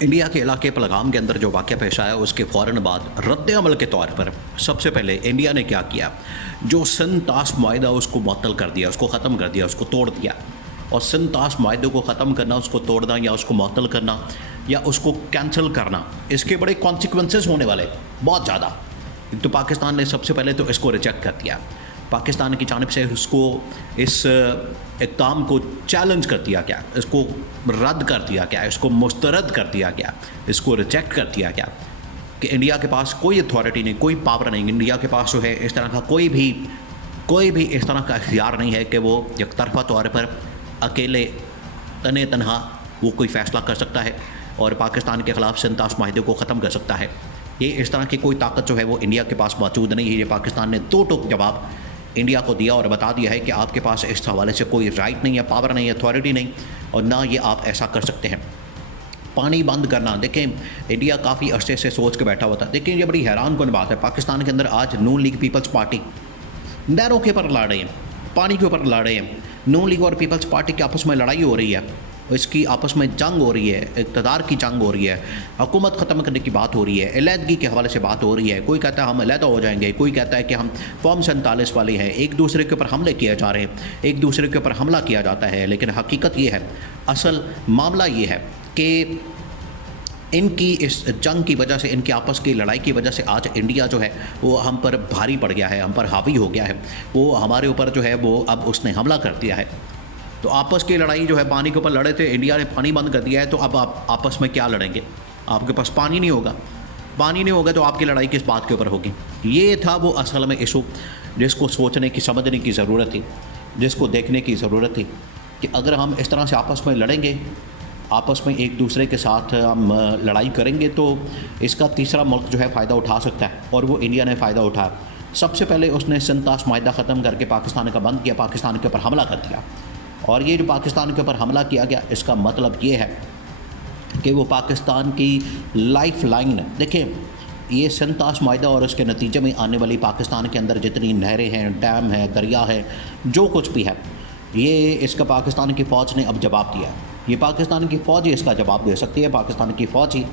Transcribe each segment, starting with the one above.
India के इलाके पहलगाम के अंदर जो वाक़या पेश आया उसके फ़ौरन बाद रद्द अमल के तौर पर सबसे पहले इंडिया ने क्या किया, जो सिंध-ताश मुआहिदा उसको मुअत्तल कर दिया, उसको ख़त्म कर दिया, उसको तोड़ दिया। और सिंध-ताश मुआहिदे को ख़त्म करना, उसको तोड़ना या उसको मुअत्तल करना या उसको कैंसिल करना, इसके बड़े कॉन्सिक्वेंसेस होने वाले बहुत ज़्यादा। तो पाकिस्तान ने सबसे पहले तो इसको रिजेक्ट कर दिया। पाकिस्तान की जानिब से उसको इस इक़दाम को चैलेंज कर दिया गया, इसको रद्द कर दिया गया, इसको मुस्तरद कर दिया गया, इसको रिजेक्ट कर दिया गया कि इंडिया के पास कोई अथॉरिटी नहीं, कोई पावर नहीं, इंडिया के पास जो है इस तरह का कोई भी इस तरह का इख्तियार नहीं है कि वो एकतरफ़ा तौर पर अकेले तने तनहा वो कोई फ़ैसला कर सकता है और पाकिस्तान के ख़िलाफ़ सिंध-ताश मुआहिदे को ख़त्म कर सकता है। ये इस तरह की कोई ताकत जो है वो इंडिया के पास मौजूद नहीं है। ये पाकिस्तान ने दो टूक जवाब इंडिया को दिया और बता दिया है कि आपके पास इस हवाले से कोई राइट नहीं है, पावर नहीं है, अथॉरिटी नहीं और ना ये आप ऐसा कर सकते हैं। पानी बंद करना, देखें इंडिया काफ़ी अरसे से सोच के बैठा हुआ था। देखें ये बड़ी हैरान कौन बात है, पाकिस्तान के अंदर आज नून लीग पीपल्स पार्टी नहरों के ऊपर लड़ रहे हैं, पानी के ऊपर लड़ रहे हैं। नून लीग और पीपल्स पार्टी की आपस में लड़ाई हो रही है, इसकी आपस में जंग हो रही है, इक़्तिदार की जंग हो रही है, हुकूमत ख़त्म करने की बात हो रही है, अलहदगी के हवाले से बात हो रही है। कोई कहता है हम अलहदा हो जाएंगे, कोई कहता है कि हम फॉर्म 47 वाले हैं, एक दूसरे के ऊपर हमले किए जा रहे हैं, एक दूसरे के ऊपर हमला किया जाता है। लेकिन हकीकत ये है, असल मामला ये है कि इनकी इस जंग की वजह से, इनकी आपस की लड़ाई की वजह से आज इंडिया जो है वो हम पर भारी पड़ गया है, हम पर हावी हो गया है। वो हमारे ऊपर जो है वो अब उसने हमला कर दिया है। तो आपस की लड़ाई जो है, पानी के ऊपर लड़े थे, इंडिया ने पानी बंद कर दिया है, तो अब आप आपस में क्या लड़ेंगे? आपके पास पानी नहीं होगा, पानी नहीं होगा तो आपकी लड़ाई किस बात के ऊपर होगी? ये था वो असल में इशू जिसको सोचने की, समझने की ज़रूरत थी, जिसको देखने की ज़रूरत थी कि अगर हम इस तरह से आपस में लड़ेंगे, आपस में एक दूसरे के साथ हम लड़ाई करेंगे तो इसका तीसरा मुल्क जो है फ़ायदा उठा सकता है और वो इंडिया ने फ़ायदा उठाया। सबसे पहले उसने सिंध-ताश मुआहिदा ख़त्म करके पाकिस्तान का बंद किया, पाकिस्तान के ऊपर हमला कर दिया। और ये जो पाकिस्तान के ऊपर हमला किया गया, इसका मतलब ये है कि वो पाकिस्तान की लाइफ लाइन, देखें ये सिंध-ताश मुआहिदा और उसके नतीजे में आने वाली पाकिस्तान के अंदर जितनी नहरें हैं, डैम है, दरिया है, जो कुछ भी है, ये इसका पाकिस्तान की फ़ौज ने अब जवाब दिया है। ये पाकिस्तान की फ़ौज ही इसका जवाब दे सकती है, पाकिस्तान की फ़ौज ही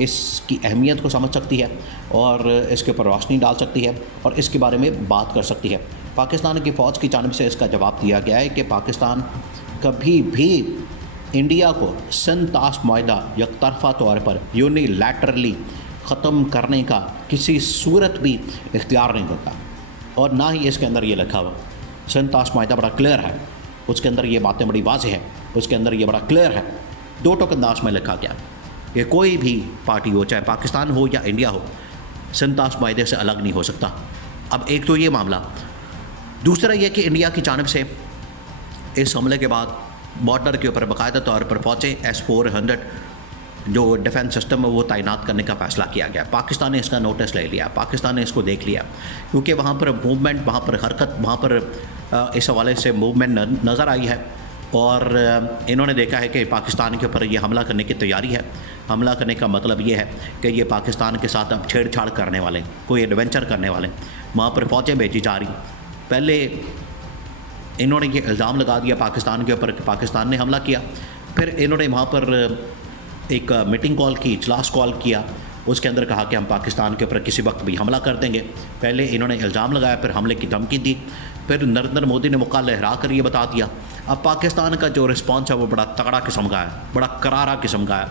इसकी अहमियत को समझ सकती है और इसके ऊपर रोशनी डाल सकती है और इसके बारे में बात कर सकती है। पाकिस्तान की फ़ौज की जानिब से इसका जवाब दिया गया है कि पाकिस्तान कभी भी इंडिया को सिंध-ताश मुआहिदा एकतरफ़ा तौर पर यूनिलैटरली ख़त्म करने का किसी सूरत भी इख्तियार नहीं करता और ना ही इसके अंदर ये लिखा हुआ। सिंध-ताश मुआहिदा बड़ा क्लियर है, उसके अंदर ये बातें बड़ी वाज़ेह हैं, उसके अंदर ये बड़ा क्लियर है, दो टोक अंदाज में लिखा गया कि कोई भी पार्टी हो, चाहे पाकिस्तान हो या इंडिया हो, सिंध-ताश मुआहिदे से अलग नहीं हो सकता। अब एक तो ये मामला, दूसरा ये कि इंडिया की जानिब से इस हमले के बाद बॉर्डर के ऊपर बाकायदा तौर पर फ़ौजें S-400 जो डिफेंस सिस्टम है वो तैनात करने का फ़ैसला किया गया। पाकिस्तान ने इसका नोटिस ले लिया, पाकिस्तान ने इसको देख लिया, क्योंकि वहाँ पर मूवमेंट, वहाँ पर हरकत, वहाँ पर इस हवाले से मूवमेंट नज़र आई है और इन्होंने देखा है कि पाकिस्तान के ऊपर ये हमला करने की तैयारी है। हमला करने का मतलब ये है कि ये पाकिस्तान के साथ अब छेड़छाड़ करने वाले, कोई एडवेंचर करने वाले, वहाँ पर फ़ौजें भेजी जा रही। पहले इन्होंने ये इल्ज़ाम लगा दिया पाकिस्तान के ऊपर कि पाकिस्तान ने हमला किया, फिर इन्होंने वहाँ पर एक मीटिंग कॉल की, इजलास कॉल किया, उसके अंदर कहा कि हम पाकिस्तान के ऊपर किसी वक्त भी हमला कर देंगे। पहले इन्होंने इल्ज़ाम लगाया, फिर हमले की धमकी दी, फिर नरेंद्र मोदी ने मौका लहरा कर ये बता दिया। अब पाकिस्तान का जो रिस्पॉन्स है वो बड़ा तगड़ा किस्म का है, बड़ा करारा किस्म का है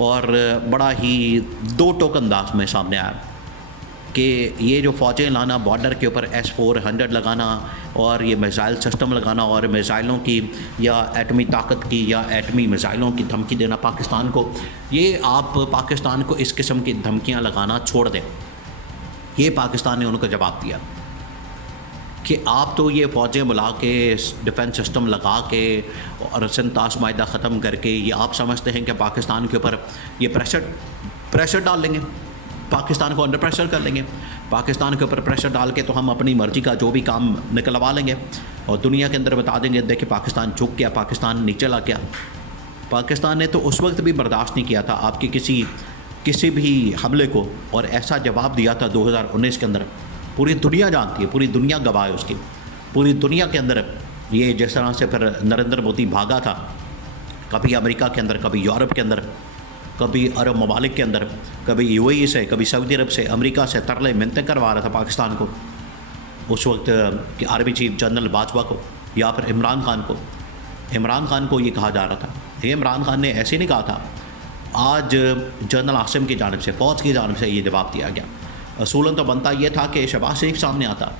और बड़ा ही दो टोक अंदाज में सामने आया कि ये जो फ़ौजें लाना, बॉर्डर के ऊपर S-400 लगाना और ये मिसाइल सिस्टम लगाना और मिसाइलों की या एटमी ताकत की या एटमी मिसाइलों की धमकी देना पाकिस्तान को, ये आप पाकिस्तान को इस किस्म की धमकियां लगाना छोड़ दें। ये पाकिस्तान ने उनको जवाब दिया कि आप तो ये फ़ौजें बुला के, डिफेंस सिस्टम लगा के और सिंध-ताश मुआहिदा ख़त्म करके ये आप समझते हैं कि पाकिस्तान के ऊपर ये प्रेशर डाल लेंगे, पाकिस्तान को अंडर प्रेशर कर लेंगे, पाकिस्तान के ऊपर प्रेशर डाल के तो हम अपनी मर्ज़ी का जो भी काम निकलवा लेंगे और दुनिया के अंदर बता देंगे देखिए पाकिस्तान झुक गया, पाकिस्तान नीचे ला गया। पाकिस्तान ने तो उस वक्त भी बर्दाश्त नहीं किया था आपकी किसी भी हमले को और ऐसा जवाब दिया था 2019 के अंदर। पूरी दुनिया जानती है, पूरी दुनिया गवाह है उसकी, पूरी दुनिया के अंदर ये जिस तरह से फिर नरेंद्र मोदी भागा था, कभी अमेरिका के अंदर, कभी यूरोप के अंदर, कभी अरब ममालिक के अंदर, कभी यूएई से, कभी सऊदी अरब से, अमेरिका से तरले मिन्नतें करवा रहा था पाकिस्तान को, उस वक्त कि आर्मी चीफ जनरल बाजवा को या फिर इमरान खान को। इमरान खान को ये कहा जा रहा था, ये इमरान खान ने ऐसे नहीं कहा था। आज जनरल आसिम की जानिब से, फ़ौज की जानिब से ये जवाब दिया गया। असूलन तो बनता ये था कि शहबाज शरीफ सामने आता,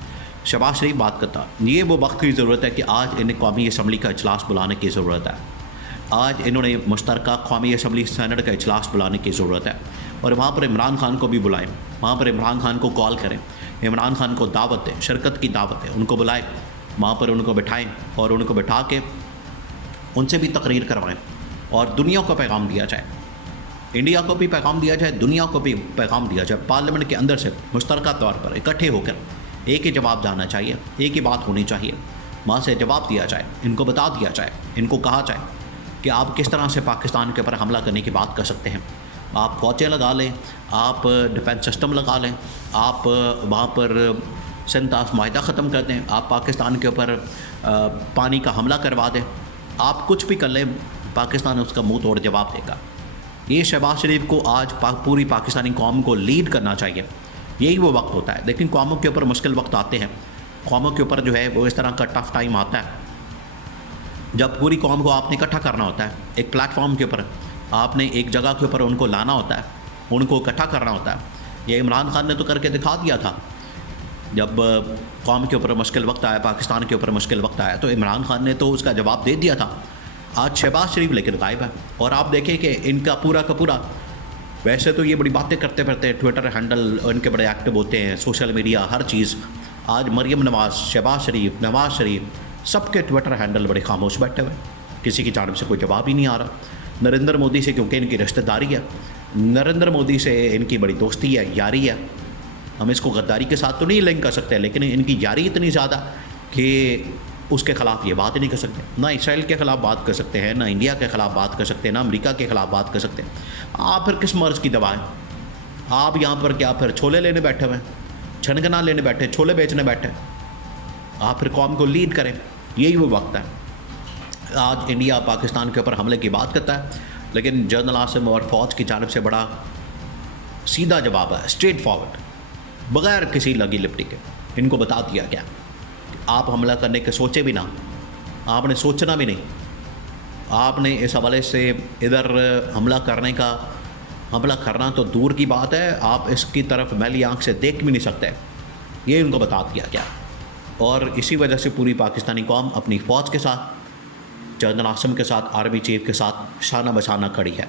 शहबाज शरीफ बात करता। ये वो वक्त की ज़रूरत है कि आज इन्हें कौमी असम्बली का इजलास बुलाने की ज़रूरत है। आज इन्होंने मुश्तरका कौमी असम्बली सेनेट का इजलास बुलाने की ज़रूरत है और वहाँ पर इमरान खान को भी बुलाएं, वहाँ पर इमरान खान को कॉल करें, इमरान खान को दावत दें, शिरकत की दावत दें, उनको बुलाएं, वहाँ पर उनको बिठाएं और उनको बिठा के उनसे भी तकरीर करवाएं और दुनिया को पैगाम दिया जाए, इंडिया को भी पैगाम दिया जाए, दुनिया को भी पैगाम दिया जाए। पार्लियामेंट के अंदर से मुश्तरका तौर पर इकट्ठे होकर एक ही जवाब जाना चाहिए, एक ही बात होनी चाहिए, वहाँ से जवाब दिया जाए, इनको बता दिया जाए, इनको कहा जाए कि आप किस तरह से पाकिस्तान के ऊपर हमला करने की बात कर सकते हैं। आप फौजें लगा लें, आप डिफेंस सिस्टम लगा लें, आप वहाँ पर सिंतास माहिदा ख़त्म कर दें, आप पाकिस्तान के ऊपर पानी का हमला करवा दें, आप कुछ भी कर लें, पाकिस्तान उसका मुंह तोड़ जवाब देगा। ये शहबाज शरीफ को आज पूरी पाकिस्तानी कौम को लीड करना चाहिए, यही वो वक्त होता है। लेकिन कौमों के ऊपर मुश्किल वक्त आते हैं, कौमों के ऊपर जो है वो इस तरह का टफ टाइम आता है जब पूरी कौम को आपने इकट्ठा करना होता है, एक प्लेटफॉर्म के ऊपर आपने एक जगह के ऊपर उनको लाना होता है, उनको इकट्ठा करना होता है। ये इमरान खान ने तो करके दिखा दिया था। जब कौम के ऊपर मुश्किल वक्त आया, पाकिस्तान के ऊपर मुश्किल वक्त आया, तो इमरान खान ने तो उसका जवाब दे दिया था। आज शहबाज शरीफ लेकिन गायब है और आप देखें कि इनका पूरा का पूरा, वैसे तो ये बड़ी बातें करते फिरते हैं, ट्विटर हैंडल इनके बड़े एक्टिव होते हैं, सोशल मीडिया हर चीज़। आज मरीम नवाज़, शहबाज शरीफ, नवाज़ शरीफ, सबके ट्विटर हैंडल बड़े खामोश बैठे हुए, किसी की जानिब से कोई जवाब ही नहीं आ रहा। नरेंद्र मोदी से क्योंकि इनकी रिश्तेदारी है, नरेंद्र मोदी से इनकी बड़ी दोस्ती है, यारी है, हम इसको गद्दारी के साथ तो नहीं लिंक कर सकते, लेकिन इनकी यारी इतनी ज़्यादा कि उसके ख़िलाफ़ ये बात ही नहीं कर सकते। ना इसराइल के ख़िलाफ़ बात कर सकते हैं, ना इंडिया के ख़िलाफ़ बात कर सकते हैं, ना अमेरिका के ख़िलाफ़ बात कर सकते हैं। आप फिर किस मर्ज़ की दवा है? आप यहाँ पर क्या फिर छोले लेने बैठे हुए हैं, छनगना लेने बैठे, छोले बेचने बैठे? आप फिर कौम को लीड करें, यही वो वक्त है। आज इंडिया पाकिस्तान के ऊपर हमले की बात करता है, लेकिन जनरल आसिम और फ़ौज की जानिब से बड़ा सीधा जवाब है, स्ट्रेट फॉरवर्ड, बग़ैर किसी लगी लिपटी के इनको बता दिया गया। आप हमला करने के सोचे भी ना, आपने सोचना भी नहीं, आपने इस हवाले से इधर हमला करना तो दूर की बात है, आप इसकी तरफ मैली आँख से देख भी नहीं सकते, ये उनको बता दिया गया। और इसी वजह से पूरी पाकिस्तानी कौम अपनी फ़ौज के साथ, जनरल आसिम के साथ, आर्मी चीफ के साथ शाना बशाना खड़ी है।